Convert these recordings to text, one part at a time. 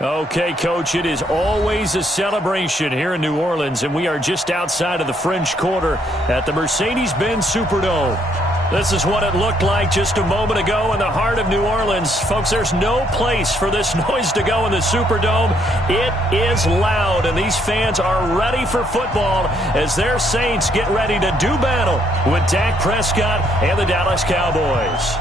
Okay, Coach, it is always a celebration here in New Orleans, and we are just outside of the French Quarter at the Mercedes-Benz Superdome. This is what it looked like just a moment ago in the heart of New Orleans. Folks, there's no place for this noise to go in the Superdome. It is loud, and these fans are ready for football as their Saints get ready to do battle with Dak Prescott and the Dallas Cowboys.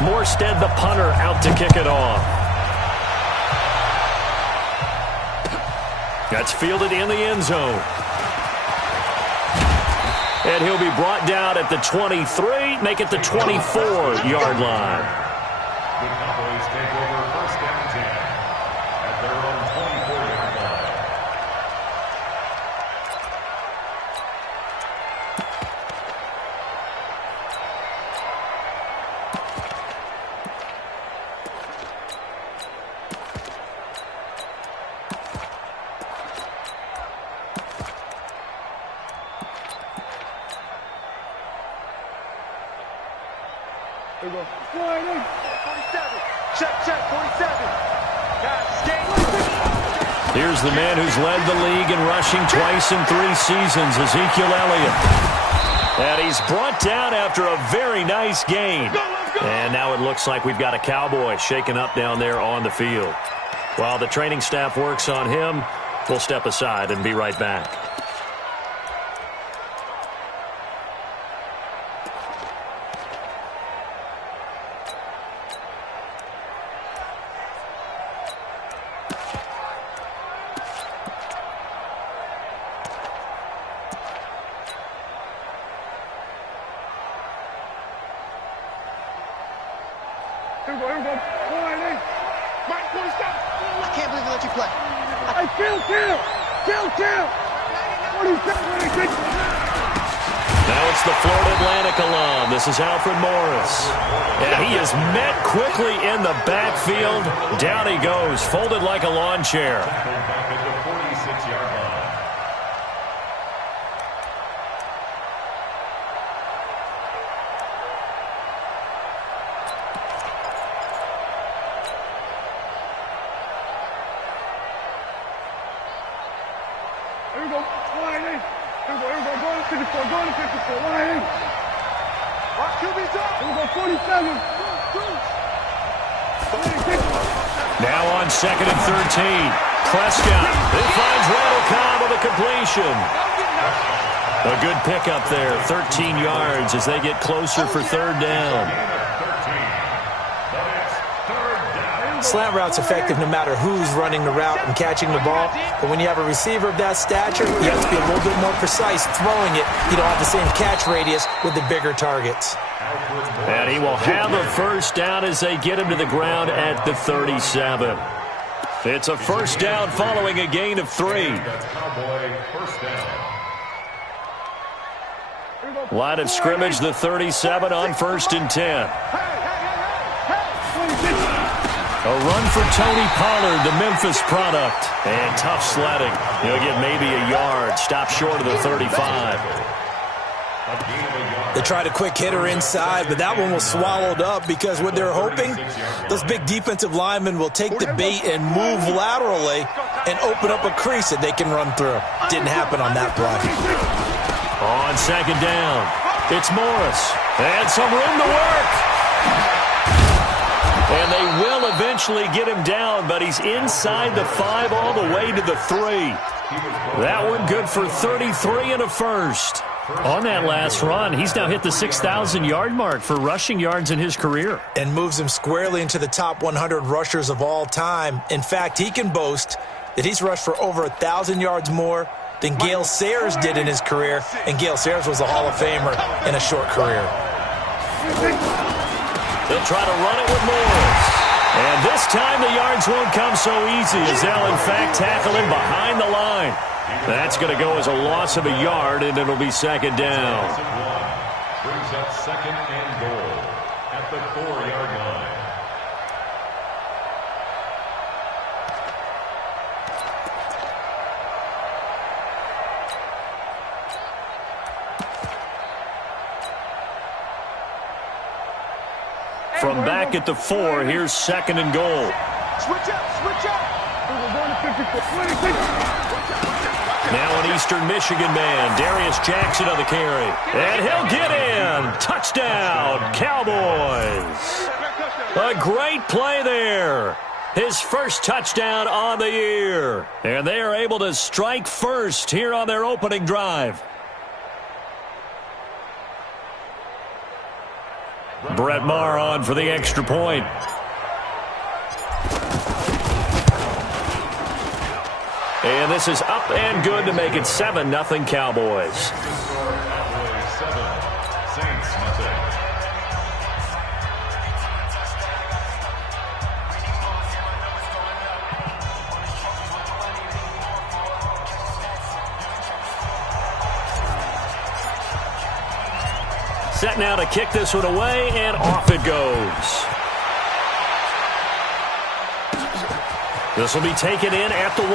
Morstead, the punter, out to kick it off. That's fielded in the end zone. And he'll be brought down at the 23, make it the 24-yard line. The Cowboys take over first down 10 at their own 24-yard line. Here we go. 47. Check, 47. Here's the man who's led the league in rushing twice in 3 seasons, Ezekiel Elliott. And he's brought down after a very nice game. And now it looks like we've got a Cowboy shaken up down there on the field. While the training staff works on him, we'll step aside and be right back. Here we go. Mike, stop. I can't believe they let you play. Hey, kill. 47. Now it's the Florida Atlantic alum. This is Alfred Morris. And he is met quickly in the backfield. Down he goes, folded like a lawn chair. Back at the 46-yard line. Here we go. Here we go. Go to 54. Line in. Rock QB's up. Here we go. 47. Now on 2nd and 13. Prescott. It finds Randall Cobb with a completion. A good pickup there. 13 yards as they get closer for 3rd down. Slant route's effective no matter who's running the route and catching the ball. But when you have a receiver of that stature, you have to be a little bit more precise throwing it. You don't have the same catch radius with the bigger targets. And he will have a first down as they get him to the ground at the 37. It's a first down following a gain of 3. Line of scrimmage, the 37 on 1st and 10. A run for Tony Pollard, the Memphis product. And tough sledding. He'll get maybe a yard. Stop short of the 35. They tried a quick hitter inside, but that one was swallowed up because what they're hoping, those big defensive linemen will take the bait and move laterally and open up a crease that they can run through. Didn't happen on that play. On 2nd down, it's Morris. And some room to work. And they will eventually get him down, but he's inside the 5 all the way to the 3. That one good for 33 and a first. On that last run, he's now hit the 6,000-yard mark for rushing yards in his career. And moves him squarely into the top 100 rushers of all time. In fact, he can boast that he's rushed for over 1,000 yards more than Gale Sayers did in his career. And Gale Sayers was a Hall of Famer in a short career. They'll try to run it with Morris. And this time the yards won't come so easy as they'll, in fact, tackle him behind the line. That's going to go as a loss of a yard, and it'll be 2nd down. Brings up 2nd and goal at the 4-yard line. From back at the 4, here's 2nd and goal. Switch up, switch up. Going to 54. Now an Eastern Michigan man, Darius Jackson on the carry. And he'll get in. Touchdown, Cowboys. A great play there. His first touchdown on the year. And they are able to strike first here on their opening drive. Brett Maher on for the extra point. And this is up and good to make it 7-0 Cowboys. Set now to kick this one away, and off it goes. This will be taken in at the 1.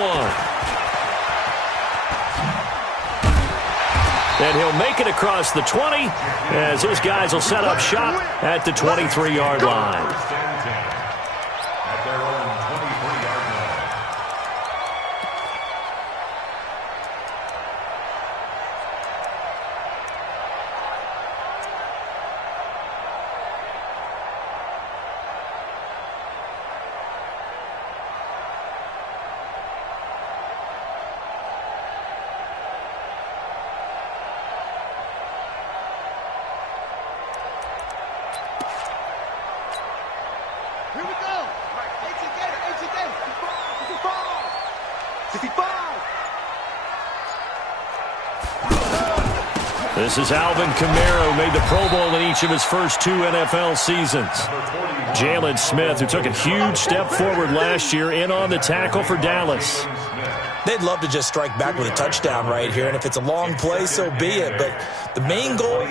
And he'll make it across the 20 as his guys will set up shop at the 23-yard line. At their own 23-yard line. Here we go. 55. This is Alvin Kamara, who made the Pro Bowl in each of his first 2 NFL seasons. Jalen Smith, who took a huge step forward last year, in on the tackle for Dallas. They'd love to just strike back with a touchdown right here, and if it's a long play, so be it. But the main goal,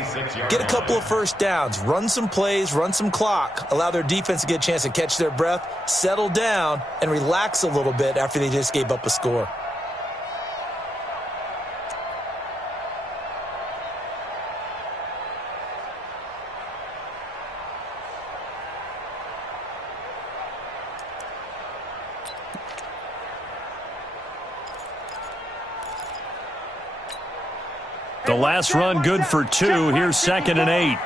get a couple of first downs, run some plays, run some clock, allow their defense to get a chance to catch their breath, settle down, and relax a little bit after they just gave up a score. The last run good for 2. Here's 2nd and 8.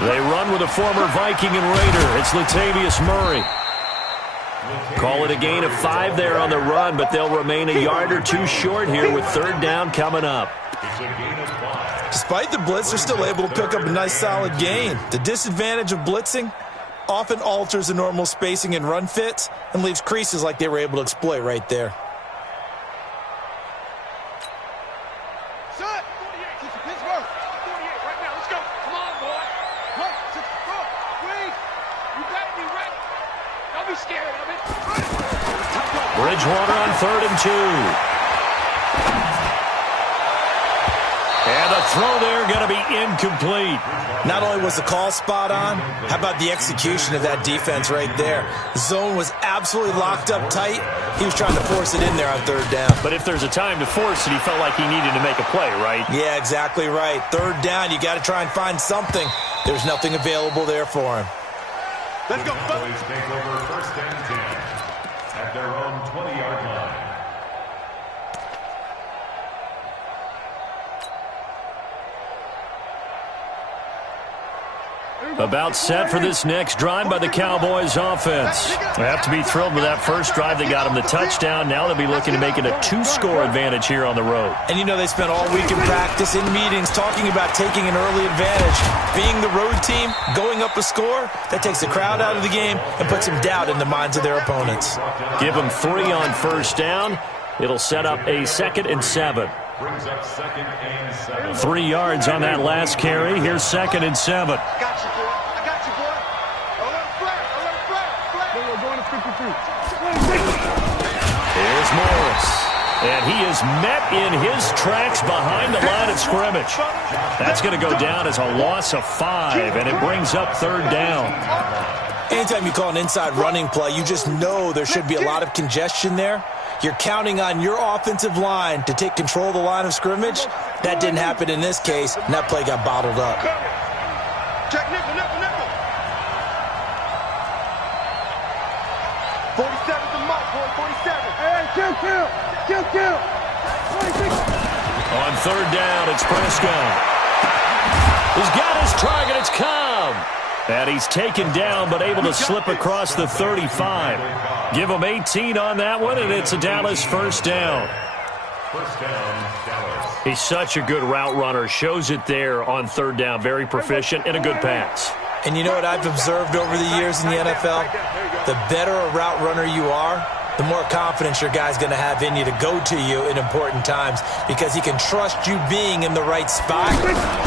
They run with a former Viking and Raider. It's Latavius Murray. Call it a gain of 5 there on the run, but they'll remain a yard or 2 short here with 3rd down coming up. Despite the blitz, they're still able to pick up a nice solid gain. The disadvantage of blitzing often alters the normal spacing and run fits and leaves creases like they were able to exploit right there. Set. 48. Pittsburgh. 48 right now. Let's go. Come on, boy. Right. 64. Wait. You better be ready. Don't be scared of it. Bridgewater on 3rd and 2. And the throw there going to be incomplete. Not only was the call spot on, how about the execution of that defense right there? The zone was absolutely locked up tight. He was trying to force it in there on 3rd down. But if there's a time to force it, he felt like he needed to make a play, right? Yeah, exactly right. 3rd down, you got to try and find something. There's nothing available there for him. Let's go. Cowboys take over 1st and 10 at their own 20-yard line. About set for this next drive by the Cowboys offense. They have to be thrilled with that first drive. They got them the touchdown. Now they'll be looking to make it a 2-score advantage here on the road. And you know they spent all week in practice, in meetings, talking about taking an early advantage. Being the road team, going up a score, that takes the crowd out of the game and puts some doubt in the minds of their opponents. Give them 3 on 1st down. It'll set up a 2nd and 7. Brings up 2nd and 7. 3 yards on that last carry. Here's 2nd and 7. I got you, boy. I got you, boy. Alert flat. Alert flat. We're going to 52. Here's Morris. And he is met in his tracks behind the line of scrimmage. That's going to go down as a loss of 5, and it brings up 3rd down. Anytime you call an inside running play, you just know there should be a lot of congestion there. You're counting on your offensive line to take control of the line of scrimmage, That didn't happen in this case, and that play got bottled up. Check nickel, nickel, nickel. 47's the mark, boy, 47. Hey, kill. 26. On third down, it's Prescott. He's got his target. It's Cobb. And he's taken down but able to slip across the 35. Give him 18 on that one, and it's a Dallas first down. First down, Dallas. He's such a good route runner. Shows it there on third down. Very proficient and a good pass. And you know what I've observed over the years in the NFL? The better a route runner you are, the more confidence your guy's going to have in you to go to you in important times because he can trust you being in the right spot,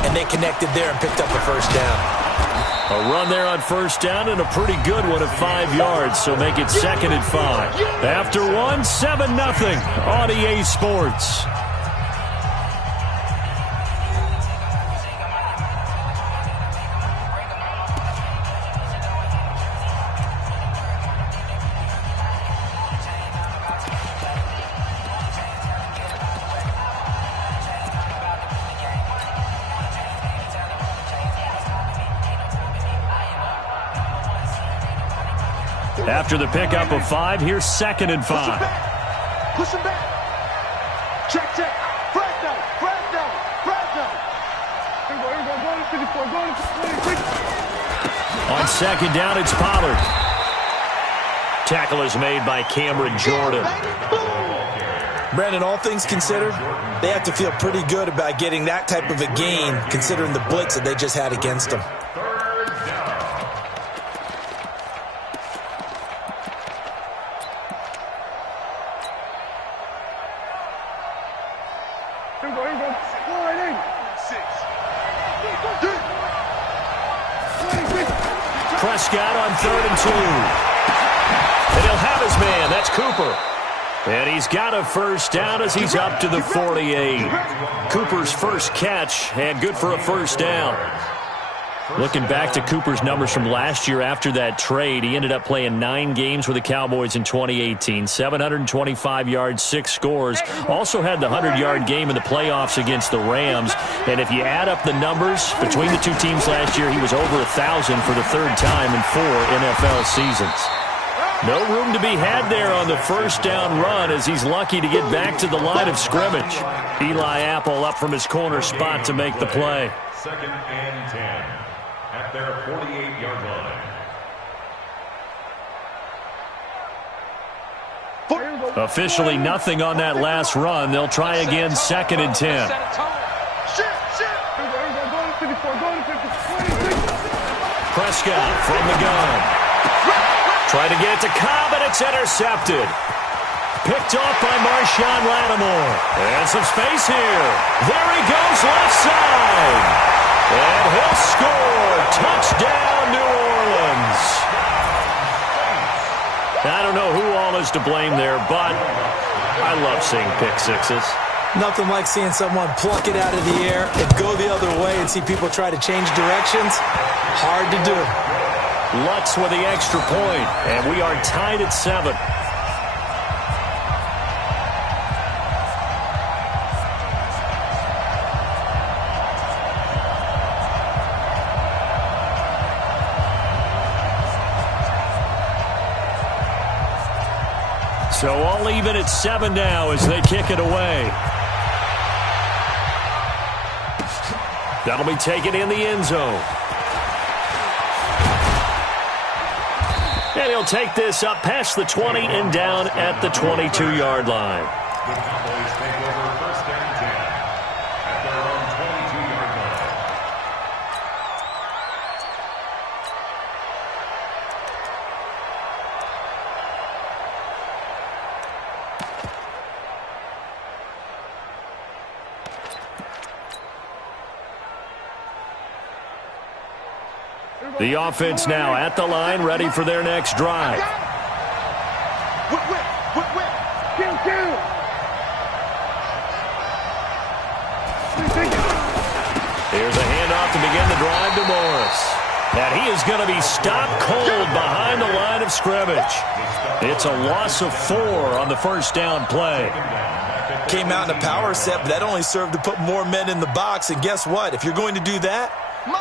and they connected there and picked up a first down. A run there on first down and a pretty good one at 5 yards, so make it 2nd and 5. After one, 7-0 on EA Sports. After the pickup of 5, here's 2nd and 5. Push him back. Check. Fresno. Here we go. Go to 54. Go to 26. On 2nd down, it's Pollard. Tackle is made by Cameron Jordan. Brandon, all things considered, they have to feel pretty good about getting that type of a gain considering the blitz that they just had against them. Prescott on 3rd and 2. And he'll have his man. That's Cooper. And he's got a first down as he's up to the 48. Cooper's first catch and good for a first down. Looking back to Cooper's numbers from last year after that trade, he ended up playing 9 games with the Cowboys in 2018. 725 yards, 6 scores. Also had the 100-yard game in the playoffs against the Rams. And if you add up the numbers between the two teams last year, he was over 1,000 for the 3rd time in 4 NFL seasons. No room to be had there on the first down run as he's lucky to get back to the line of scrimmage. Eli Apple up from his corner spot to make the play. 2nd and 10 at their 48-yard line. Officially nothing on that last run. They'll try again 2nd and 10. Prescott from the gun. Trying to get it to Cobb, and it's intercepted. Picked off by Marshawn Lattimore. And some space here. There he goes, left side. And he'll score. Touchdown, New Orleans. I don't know who all is to blame there, but I love seeing pick sixes. Nothing like seeing someone pluck it out of the air and go the other way and see people try to change directions. Hard to do. Lutz with the extra point, and we are tied at 7. So all even at 7 now as they kick it away. That'll be taken in the end zone. And he'll take this up past the 20 and down at the 22-yard line. The Cowboys take over first and 10 at their own 22-yard line. The offense now at the line, ready for their next drive. Here's a handoff to begin the drive to Morris. And he is going to be stopped cold behind the line of scrimmage. It's a loss of 4 on the first down play. came out in a power set, but that only served to put more men in the box. And guess what? If you're going to do that,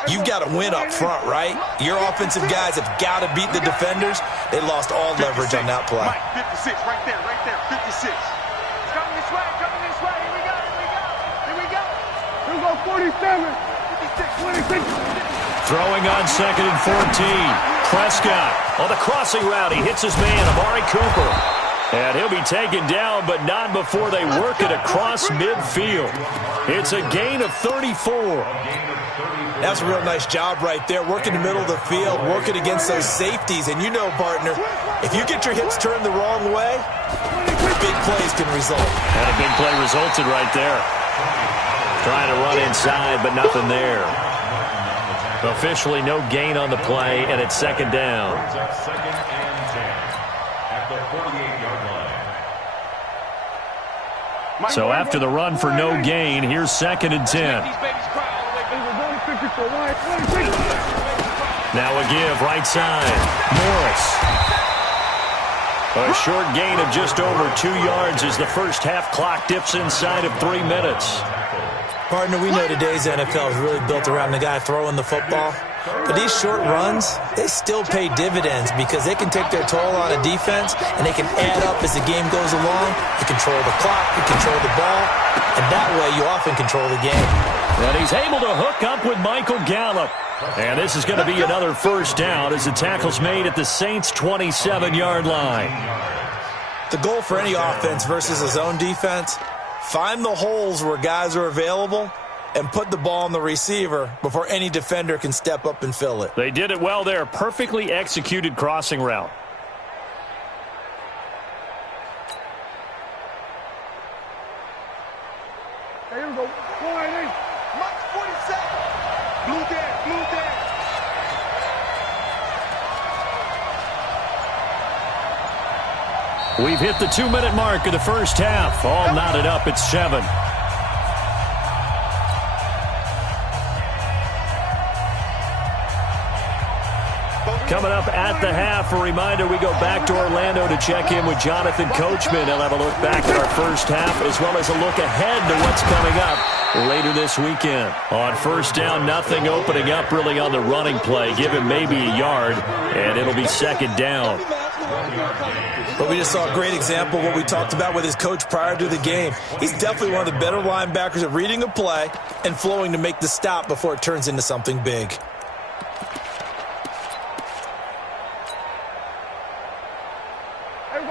you've got to win up front, right? Your offensive guys have got to beat the defenders. They lost all leverage on that play. Mike, 56, right there, 56. It's coming this way, Here we go. Here we go, 47, 56, 26. Throwing on 2nd and 14. Prescott on the crossing route. He hits his man, Amari Cooper. And he'll be taken down, but not before they work it across midfield. It's a gain of 34. That's a real nice job right there, working the middle of the field, working against those safeties. And you know, partner, if you get your hips turned the wrong way, big plays can result. And a big play resulted right there. Trying to run inside, but nothing there. Officially no gain on the play, and it's 2nd down. Second and 10 at the 48-yard line. So after the run for no gain, here's 2nd and 10. Now a give, right side. Morris. A short gain of just over 2 yards as the first half clock dips inside of 3 minutes. Partner, we know today's NFL is really built around the guy throwing the football. But these short runs, they still pay dividends because they can take their toll on a defense and they can add up as the game goes along. You control the clock, you control the ball, and that way you often control the game. And he's able to hook up with Michael Gallup. And this is going to be another first down as the tackle's made at the Saints' 27-yard line. The goal for any offense versus a zone defense, find the holes where guys are available and put the ball on the receiver before any defender can step up and fill it. They did it well there. Perfectly executed crossing route. Here we go. Mike, 47. Blue dead. We've hit the 2-minute mark of the first half. All knotted up at 7. Coming up at the half, a reminder, we go back to Orlando to check in with Jonathan Coachman. He'll have a look back at our first half as well as a look ahead to what's coming up later this weekend. On first down, nothing opening up really on the running play. Give him maybe a yard, and it'll be 2nd down. But we just saw a great example of what we talked about with his coach prior to the game. He's definitely one of the better linebackers at reading a play and flowing to make the stop before it turns into something big.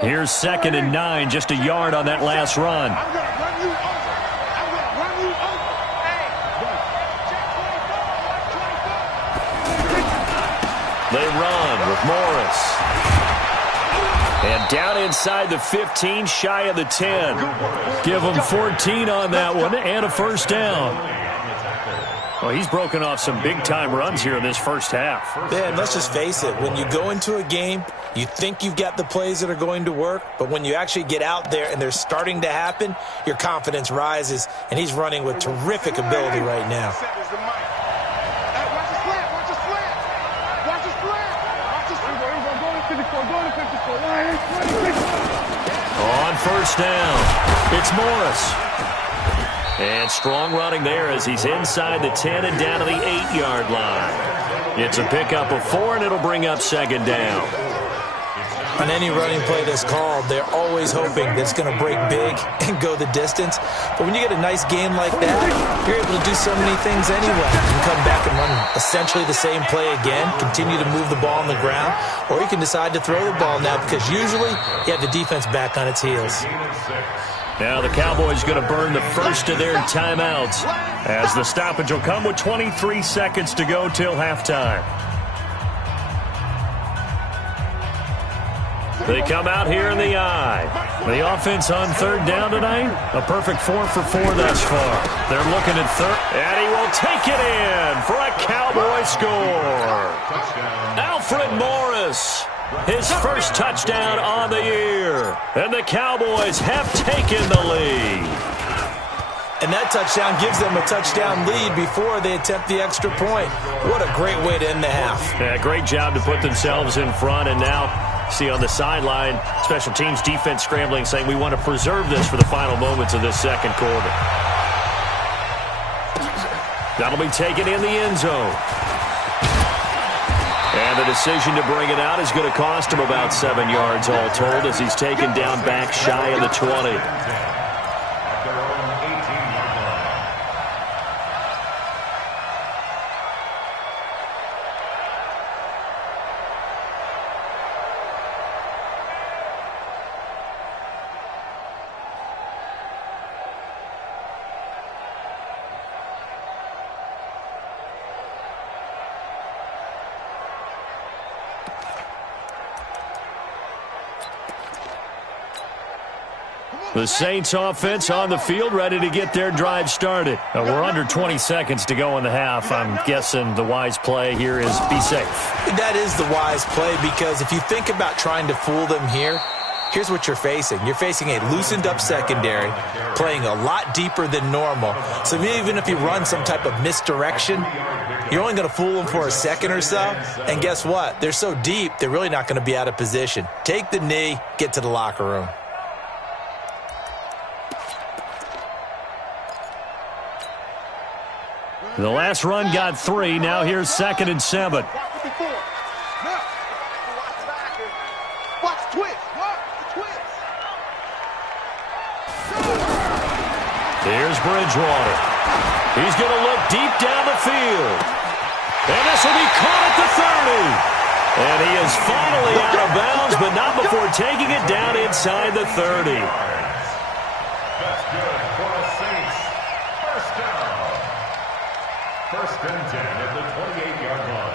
Here's 2nd and 9, just a yard on that last run. I'm going to run you over. They run with Morris. And down inside the 15, shy of the 10. Give them 14 on that one and a first down. Well, he's broken off some big-time runs here in this first half. Man, let's just face it. When you go into a game, you think you've got the plays that are going to work, but when you actually get out there and they're starting to happen, your confidence rises, and he's running with terrific ability right now. On first down, it's Morris. And strong running there as he's inside the 10 and down to the 8-yard line. It's a pickup of 4, and it'll bring up 2nd down. On any running play that's called, they're always hoping that it's going to break big and go the distance. But when you get a nice gain like that, you're able to do so many things anyway. You can come back and run essentially the same play again, continue to move the ball on the ground, or you can decide to throw the ball now because usually you have the defense back on its heels. Now the Cowboys going to burn the first of their timeouts as the stoppage will come with 23 seconds to go till halftime. They come out here in the eye. The offense on 3rd down tonight, a perfect 4 for 4 thus far. They're looking at 3rd, and he will take it in for a Cowboy score. Alfred Morris, his first touchdown on the year, and the Cowboys have taken the lead. And that touchdown gives them a touchdown lead before they attempt the extra point. What a great way to end the half. Yeah, great job to put themselves in front, and now See on the sideline, special teams defense scrambling, saying we want to preserve this for the final moments of this second quarter. That'll be taken in the end zone. And the decision to bring it out is going to cost him about 7 yards all told as he's taken down back shy of the 20. The Saints offense on the field, ready to get their drive started. We're under 20 seconds to go in the half. I'm guessing the wise play here is be safe. That is the wise play because if you think about trying to fool them here, here's what you're facing. You're facing a loosened up secondary, playing a lot deeper than normal. So even if you run some type of misdirection, you're only going to fool them for a second or so. And guess what? They're so deep, they're really not going to be out of position. Take the knee, get to the locker room. The last run got 3. Now here's 2nd and 7. Watch twist. Here's Bridgewater. He's going to look deep down the field. And this will be caught at the 30. And he is finally out of bounds, but not before taking it down inside the 30. That's good for the Saints. First down. First and 10 at the 28-yard line.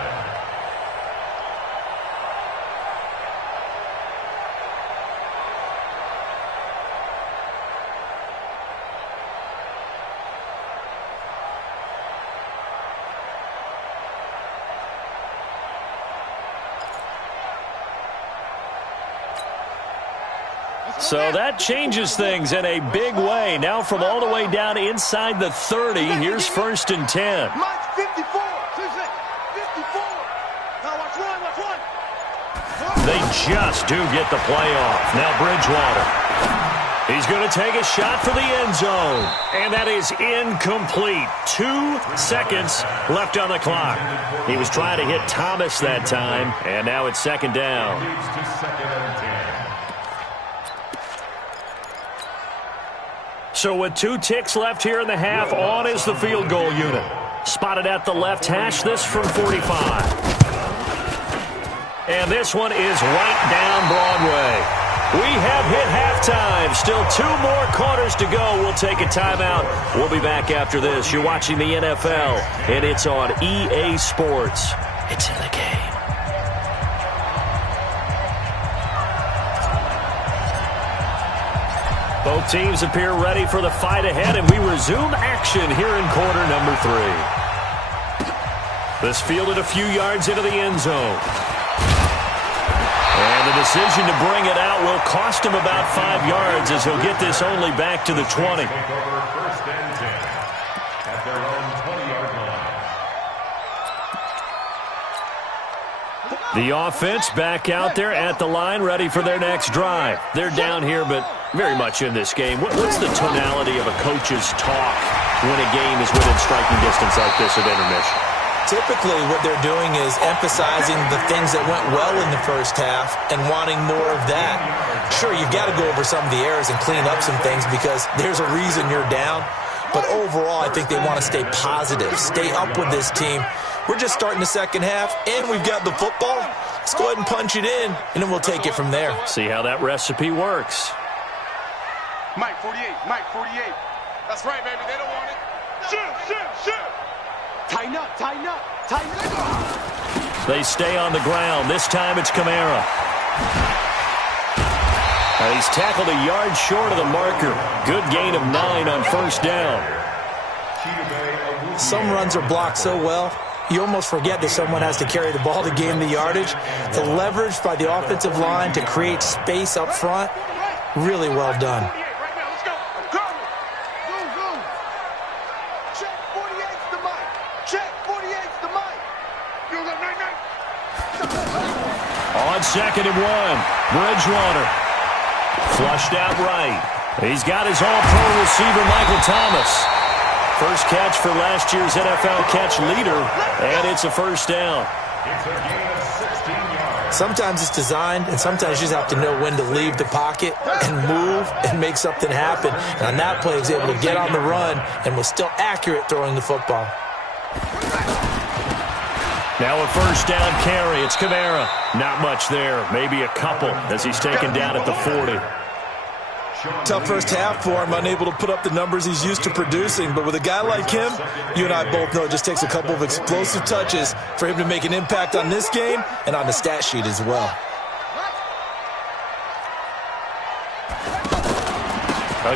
So that changes things in a big way. Now from all the way down inside the 30, here's 1st and 10. Mike's 54. 54. Now watch run. They just do get the play off. Now Bridgewater. He's going to take a shot for the end zone. And that is incomplete. 2 seconds left on the clock. He was trying to hit Thomas that time, and now it's 2nd down. Leads to 2nd and 10. So with 2 ticks left here in the half, on is the field goal unit. Spotted at the left hash, this from 45. And this one is right down Broadway. We have hit halftime. Still 2 more quarters to go. We'll take a timeout. We'll be back after this. You're watching the NFL, and it's on EA Sports. It's in the game. Both teams appear ready for the fight ahead, and we resume action here in quarter number 3. This fielded a few yards into the end zone. And the decision to bring it out will cost him about 5 yards as he'll get this only back to the 20. Take over 1st and 10 at their own 20-yard line. The offense back out there at the line, ready for their next drive. They're down here, but very much in this game. What's the tonality of a coach's talk when a game is within striking distance like this at intermission? Typically, what they're doing is emphasizing the things that went well in the first half and wanting more of that. Sure, you've got to go over some of the errors and clean up some things because there's a reason you're down. But overall, I think they want to stay positive, stay up with this team. We're just starting the second half, and we've got the football. Let's go ahead and punch it in, and then we'll take it from there. See how that recipe works. Mike 48. That's right, baby. They don't want it. Shoot. Tighten up. They stay on the ground. This time it's Kamara. He's tackled a yard short of the marker. Good gain of 9 on 1st down. Some runs are blocked so well, you almost forget that someone has to carry the ball to gain the yardage. The leverage by the offensive line to create space up front, really well done. On 2nd and 1, Bridgewater. Flushed out right. He's got his all-pro receiver, Michael Thomas. First catch for last year's NFL catch leader, and it's a first down. It's a gain of 16 yards. Sometimes it's designed, and sometimes you just have to know when to leave the pocket and move and make something happen. And on that play, he was able to get on the run and was still accurate throwing the football. Now a first down carry. It's Kamara. Not much there. Maybe a couple as he's taken down at the 40. Tough first half for him, unable to put up the numbers he's used to producing. But with a guy like him, you and I both know it just takes a couple of explosive touches for him to make an impact on this game and on the stat sheet as well.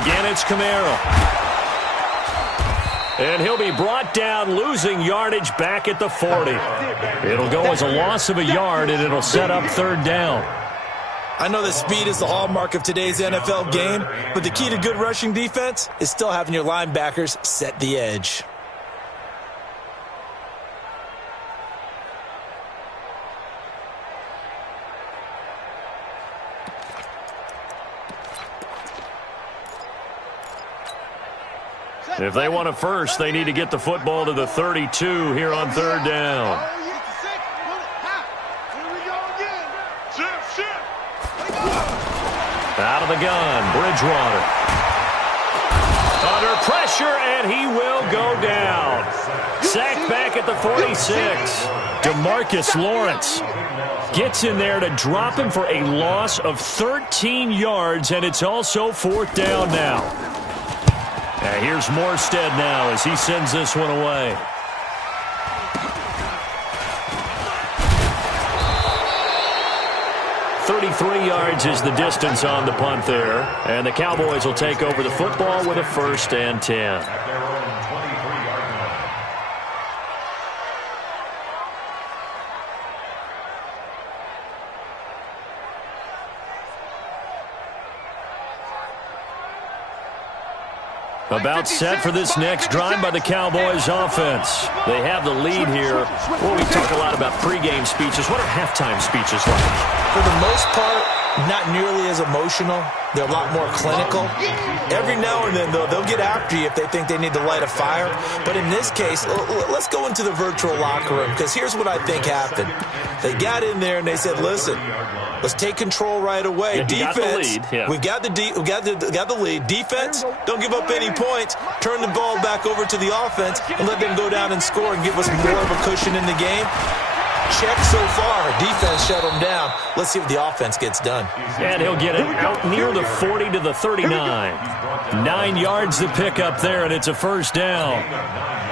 Again, it's Kamara. And he'll be brought down, losing yardage back at the 40. It'll go as a loss of a yard, and it'll set up third down. I know that speed is the hallmark of today's NFL game, but the key to good rushing defense is still having your linebackers set the edge. If they want a first, they need to get the football to the 32 here on third down. Out of the gun, Bridgewater. Under pressure, and he will go down. Sacked back at the 46. DeMarcus Lawrence gets in there to drop him for a loss of 13 yards, and it's also fourth down now. And here's Morstead now as he sends this one away. .33 yards is the distance on the punt there. And the Cowboys will take over the football with a 1st and 10. At their own 23-yard line. About set for this next drive by the Cowboys offense. They have the lead here. Well, we talk a lot about pregame speeches. What are halftime speeches like? For the most part, not nearly as emotional. They're a lot more clinical. Every now and then, though, they'll get after you if they think they need to light a fire. But in this case, let's go into the virtual locker room, because here's what I think happened. They got in there and they said, listen, let's take control right away. Defense, we've got the lead. Defense, don't give up any points. Turn the ball back over to the offense and let them go down and score and give us more of a cushion in the game. Check so far. Defense shut them down. Let's see what the offense gets done. And he'll get it out near the 40 to the 39. 9 yards to pick up there, and it's a first down.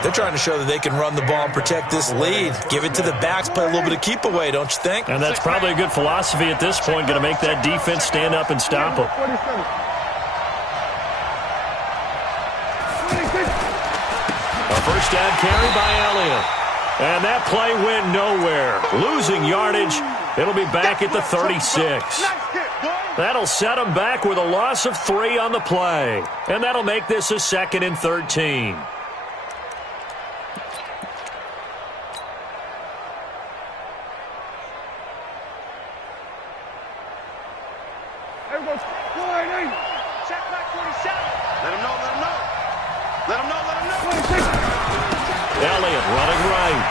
They're trying to show that they can run the ball and protect this lead. Give it to the backs, play a little bit of keep away, don't you think? And that's probably a good philosophy at this point, going to make that defense stand up and stop them. A first down carry by Elliott. And that play went nowhere. Losing yardage. It'll be back at the 36. That'll set them back with a loss of 3 on the play. And that'll make this a 2nd and 13. Check back 47. Let him know, let him know. Let him know, let him know. Elliott running right.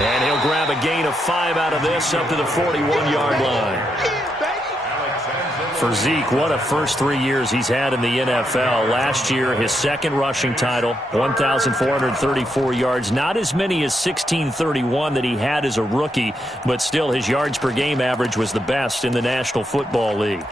And he'll grab a gain of 5 out of this up to the 41-yard line. For Zeke, what a first 3 years he's had in the NFL. Last year, his 2nd rushing title, 1,434 yards. Not as many as 1,631 that he had as a rookie, but still his yards per game average was the best in the National Football League.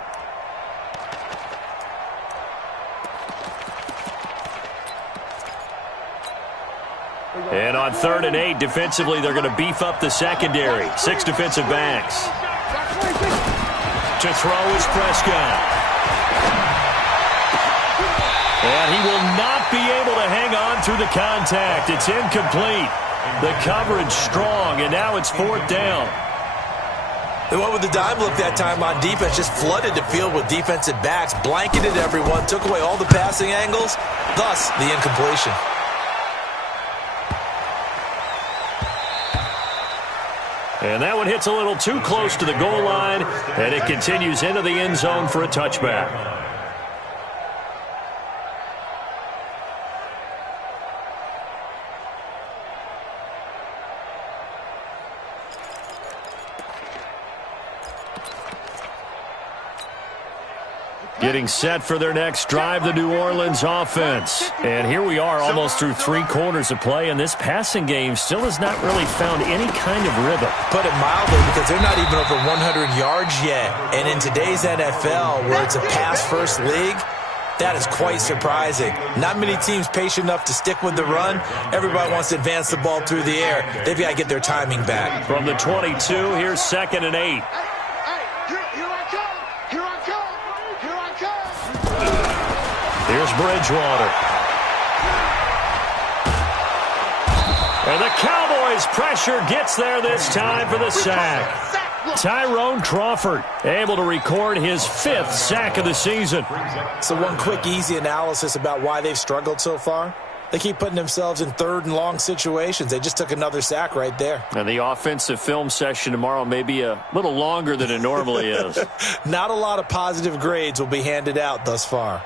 And on 3rd and 8, defensively, they're going to beef up the secondary. 6 defensive backs. To throw is Prescott. And he will not be able to hang on through the contact. It's incomplete. The coverage strong, and now it's 4th down. They went with the dime look that time on defense, just flooded the field with defensive backs, blanketed everyone, took away all the passing angles, thus the incompletion. And that one hits a little too close to the goal line, and it continues into the end zone for a touchback. Getting set for their next drive, the New Orleans offense. And here we are almost through 3 quarters of play, and this passing game still has not really found any kind of rhythm. Put it mildly, because they're not even over 100 yards yet. And in today's NFL, where it's a pass-first league, that is quite surprising. Not many teams patient enough to stick with the run. Everybody wants to advance the ball through the air. They've got to get their timing back. From the 22, here's 2nd and 8. Here's Bridgewater. And the Cowboys pressure gets there this time for the sack. Tyrone Crawford able to record his 5th sack of the season. So one quick, easy analysis about why they've struggled so far. They keep putting themselves in 3rd and long situations. They just took another sack right there. And the offensive film session tomorrow may be a little longer than it normally is. Not a lot of positive grades will be handed out thus far.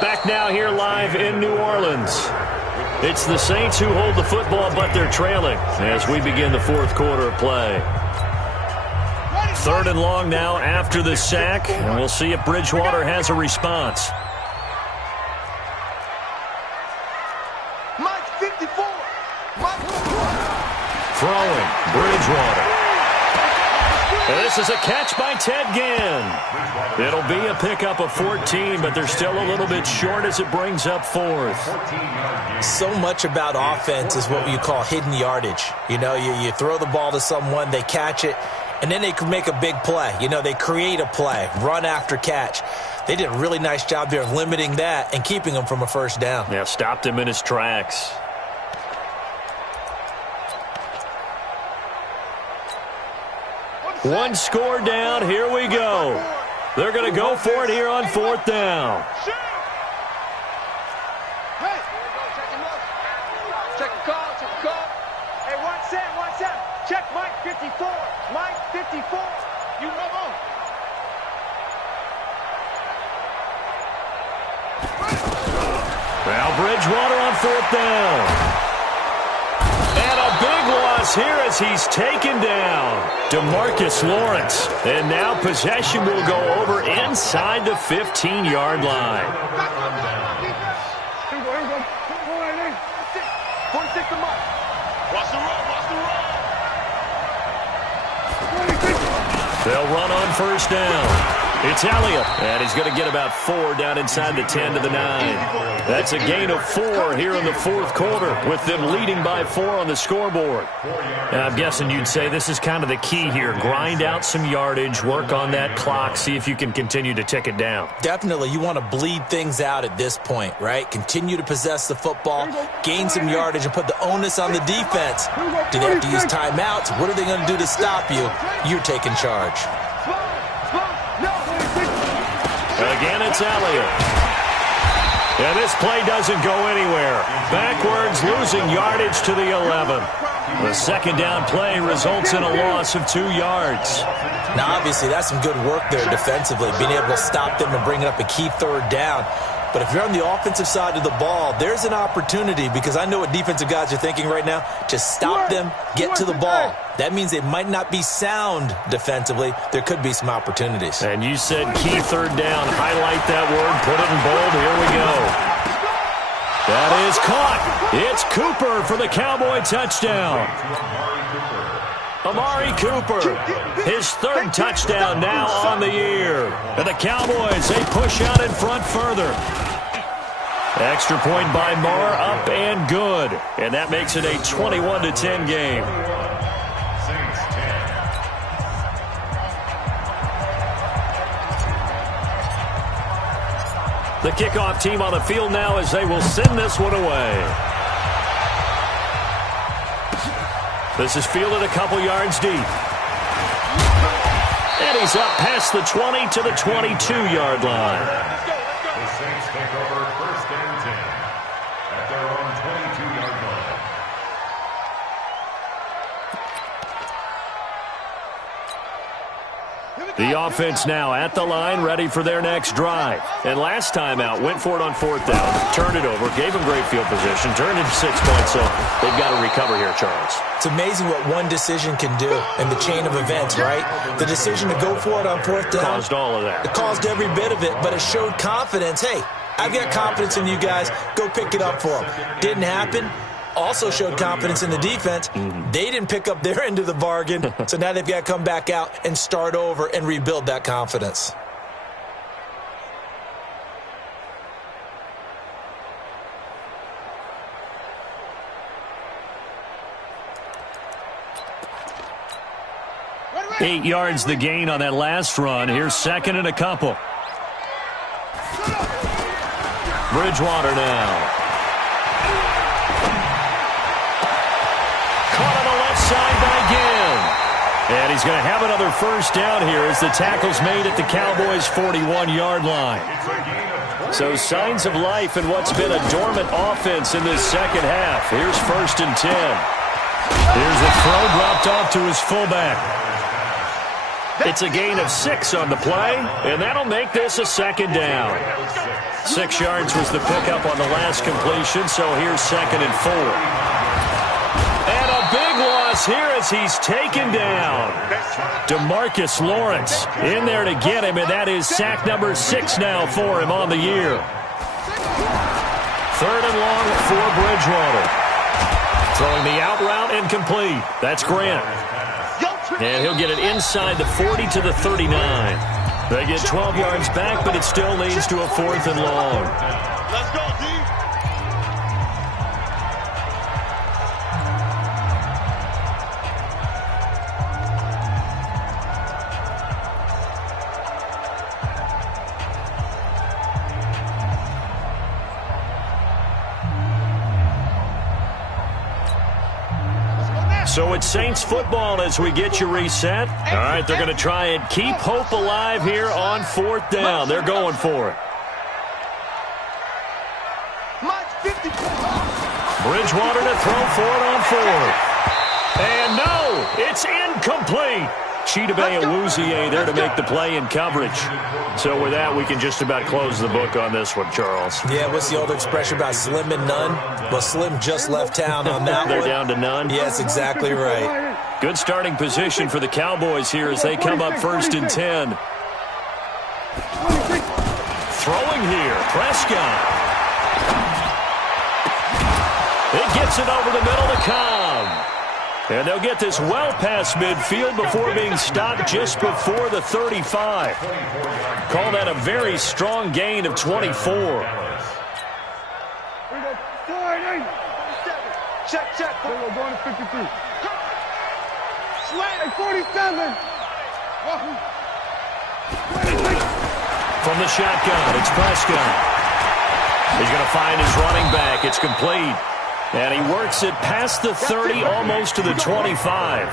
Back now here live in New Orleans. It's the Saints who hold the football, but they're trailing as we begin the 4th quarter of play. 3rd and long now after the sack, and we'll see if Bridgewater has a response. Mike 54. Throwing, Bridgewater. And this is a catch by Ted Ginn. It'll be a pickup of 14, but they're still a little bit short as it brings up 4th. So much about offense is what you call hidden yardage. You know, you throw the ball to someone, they catch it, and then they can make a big play. You know, they create a play, run after catch. They did a really nice job there of limiting that and keeping him from a first down. Yeah, stopped him in his tracks. One score down. Here we go. They're going to go for it here on 4th down. Hey, check the call, check the call. Hey, 1 second. Check Mike 54. Mike 54. You move on. Now Bridgewater on 4th down. And a big loss here as he's taken down. DeMarcus Lawrence. And now possession will go over inside the 15-yard line. Here we go. 46 to Mike. Watch the run. They'll run on 1st down. It's Elliott, and he's going to get about 4 down inside the 10 to the 9. That's a gain of 4 here in the 4th quarter, with them leading by 4 on the scoreboard. Now, I'm guessing you'd say this is kind of the key here. Grind out some yardage, work on that clock, see if you can continue to tick it down. Definitely, you want to bleed things out at this point, right? Continue to possess the football, gain some yardage, and put the onus on the defense. Do they have to use timeouts? What are they going to do to stop you? You're taking charge. Again, it's Elliott. And this play doesn't go anywhere. Backwards, losing yardage to the 11. The 2nd down play results in a loss of 2 yards. Now, obviously, that's some good work there defensively, being able to stop them and bring up a key 3rd down. But if you're on the offensive side of the ball, there's an opportunity, because I know what defensive guys are thinking right now. Just stop them, get to the ball. That means they might not be sound defensively. There could be some opportunities. And you said key 3rd down. Highlight that word. Put it in bold. Here we go. That is caught. It's Cooper for the Cowboy touchdown. Amari Cooper, his 3rd touchdown now on the year. And the Cowboys, they push out in front further. Extra point by Marr, up and good. And that makes it a 21-10 game. The kickoff team on the field now as they will send this one away. This is fielded a couple yards deep. And he's up past the 20 to the 22-yard line. The Saints take over 1st and 10 at their own 22-yard line. The offense now at the line, ready for their next drive. And last time out, went for it on 4th down, turned it over, gave them great field position, turned into 6 points, so they've got to recover here, Charles. It's amazing what one decision can do in the chain of events, right? The decision to go for it on 4th down. Caused all of that. It caused every bit of it, but it showed confidence. Hey, I've got confidence in you guys. Go pick it up for them. Didn't happen. Also showed confidence in the defense. They didn't pick up their end of the bargain, so now they've got to come back out and start over and rebuild that confidence. Eight yards the gain on that last run. Here's 2nd and a couple. Bridgewater now. Caught on the left side by Gill. And he's going to have another first down here as the tackle's made at the Cowboys' 41-yard line. So signs of life in what's been a dormant offense in this second half. Here's 1st and 10. Here's the throw dropped off to his fullback. It's a gain of 6 on the play, and that'll make this a 2nd down. 6 yards was the pickup on the last completion, so here's 2nd and 4. And a big loss here as he's taken down. DeMarcus Lawrence in there to get him, and that is sack number 6 now for him on the year. 3rd and long for Bridgewater. Throwing the out route incomplete. That's Grant. And he'll get it inside the 40 to the 39. They get 12 yards back, but it still leads to a 4th and long. Let's go, D. So it's Saints football as we get you reset. All right, they're going to try and keep hope alive here on 4th down. They're going for it. Bridgewater to throw for it on 4th. And no, it's incomplete. Chidobe Awuzie there to make the play in coverage. So with that, we can just about close the book on this one, Charles. Yeah, what's the old expression about slim and none? Well, Slim just left town on that They're one. down to none? Yes, exactly right. Good starting position for the Cowboys here as they come up 1st and 10. Throwing here, Prescott. It gets it over the middle to Cobb. And they'll get this well past midfield before being stopped just before the 35. Call that a very strong gain of 24. Check. We're going to 53. Slant at 47. From the shotgun, it's Prescott. He's going to find his running back. It's complete. And he works it past the 30, almost to the 25.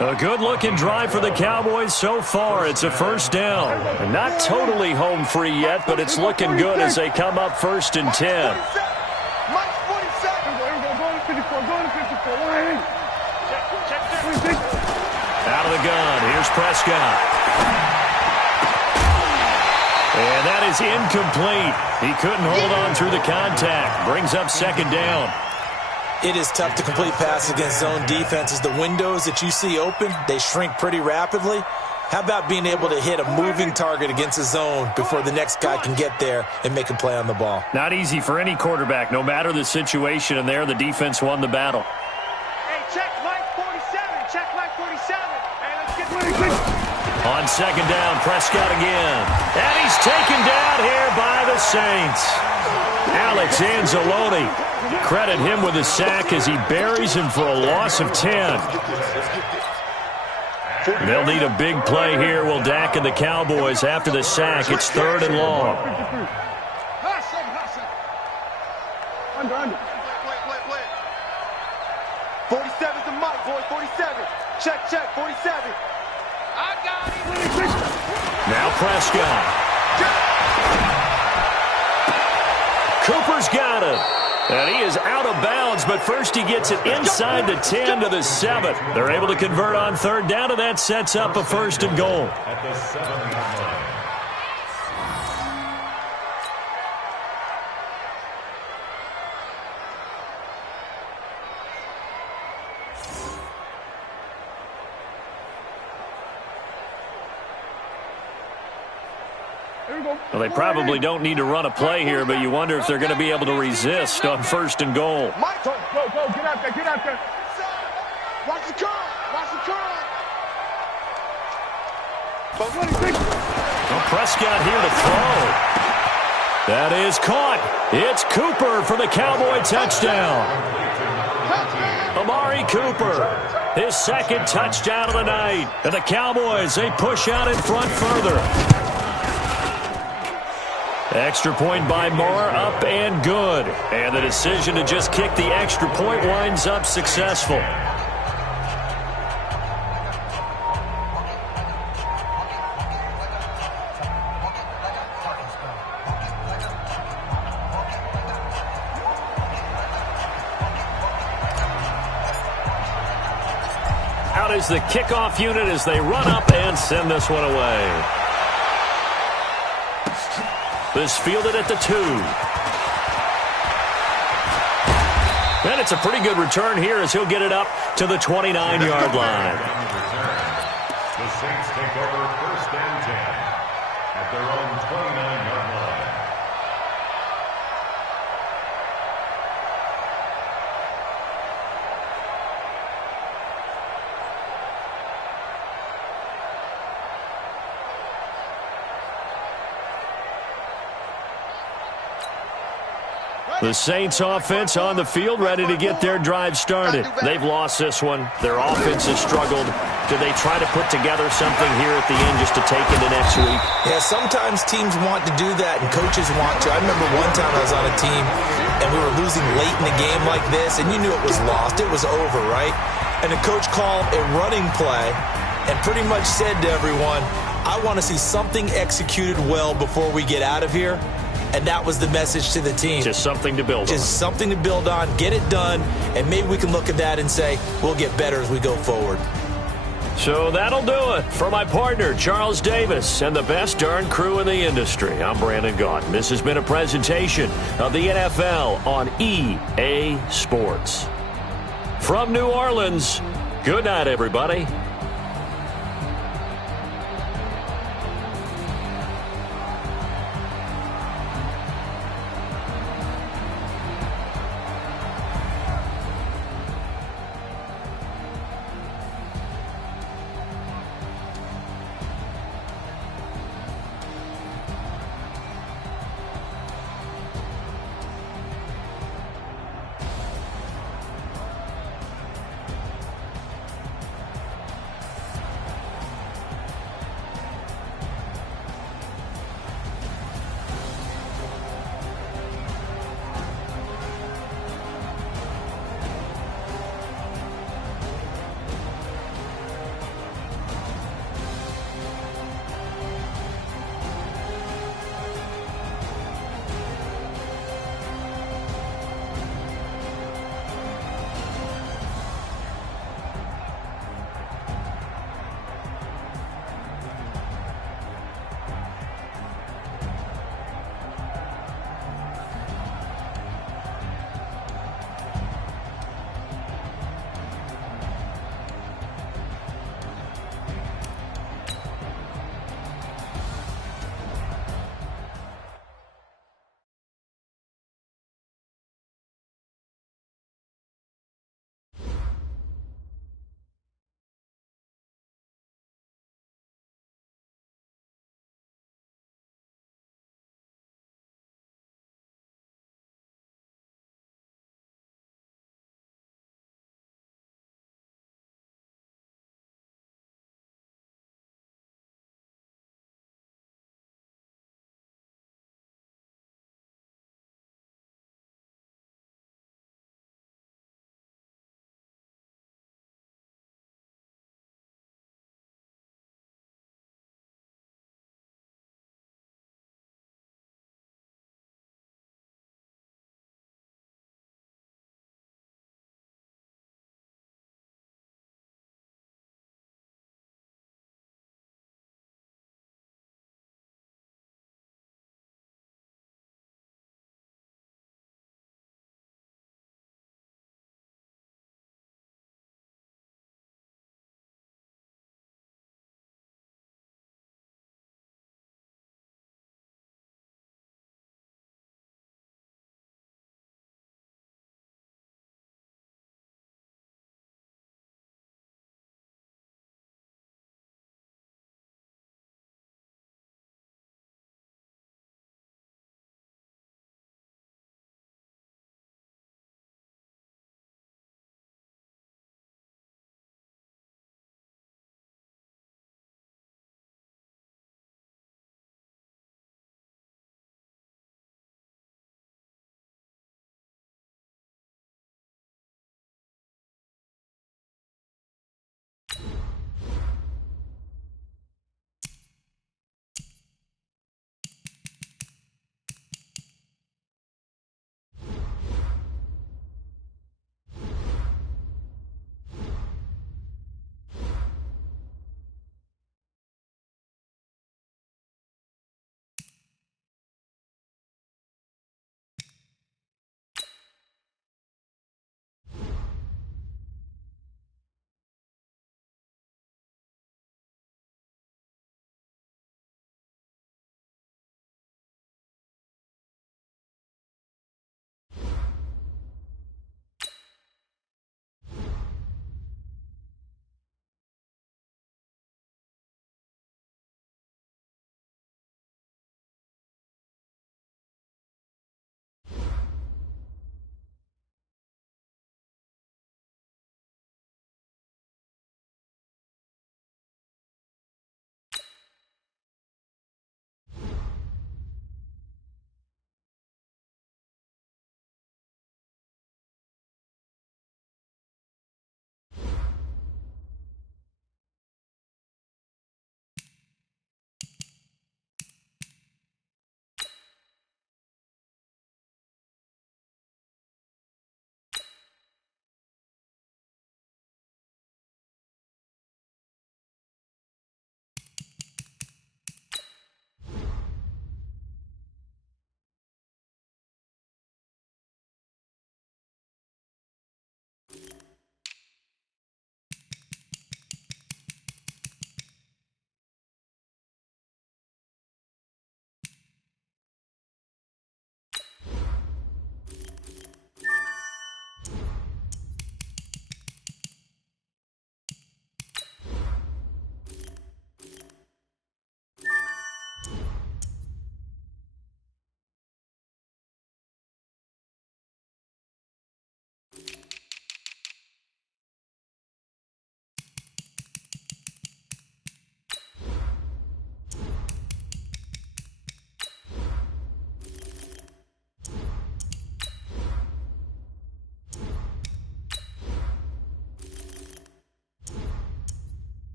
A good-looking drive for the Cowboys so far. It's a 1st down. Not totally home free yet, but it's looking good as they come up 1st and 10. Out of the gun, here's Prescott. And that is incomplete. He couldn't hold on through the contact. Brings up 2nd down. It is tough to complete passes against zone defenses. The windows that you see open, they shrink pretty rapidly. How about being able to hit a moving target against a zone before the next guy can get there and make a play on the ball? Not easy for any quarterback, no matter the situation, and there the defense won the battle. Hey, check line 47. Check line 47. Hey, let's get 26. On 2nd down, Prescott again. And he's taken down here by the Saints. Alex Anzalone. Credit him with a sack as he buries him for a loss of 10. They'll need a big play here, will Dak and the Cowboys after the sack. It's 3rd and long. Under. 47's the mic, boy. 47. Check. 47. I got him. Now Prescott. Cooper's got it. And he is out of bounds, but first he gets it inside the 10 to the 7. They're able to convert on third down, and that sets up a 1st and goal. At the 7-yard line. Well, they probably don't need to run a play here, but you wonder if they're going to be able to resist on 1st and goal. Mike, go, get out there, get out there. Watch the curl, watch the curl. Well, Prescott here to throw. That is caught. It's Cooper for the Cowboy touchdown. Amari Cooper, his 2nd touchdown of the night. And the Cowboys, they push out in front further. Extra point by Moore, up and good. And the decision to just kick the extra point winds up successful. Out is the kickoff unit as they run up and send this one away. This fielded at the 2. And it's a pretty good return here as he'll get it up to the 29-yard line. The Saints take over 1st and 10 at their own 29-yard line. The Saints offense on the field, ready to get their drive started. They've lost this one. Their offense has struggled. Do they try to put together something here at the end just to take into next week? Yeah, sometimes teams want to do that and coaches want to. I remember one time I was on a team and we were losing late in the game like this, and you knew it was lost. It was over, right? And the coach called a running play and pretty much said to everyone, I want to see something executed well before we get out of here. And that was the message to the team. Just something to build on. Just something to build on, get it done, and maybe we can look at that and say, we'll get better as we go forward. So that'll do it for my partner, Charles Davis, and the best darn crew in the industry. I'm Brandon Gaudin. This has been a presentation of the NFL on EA Sports. From New Orleans, good night, everybody.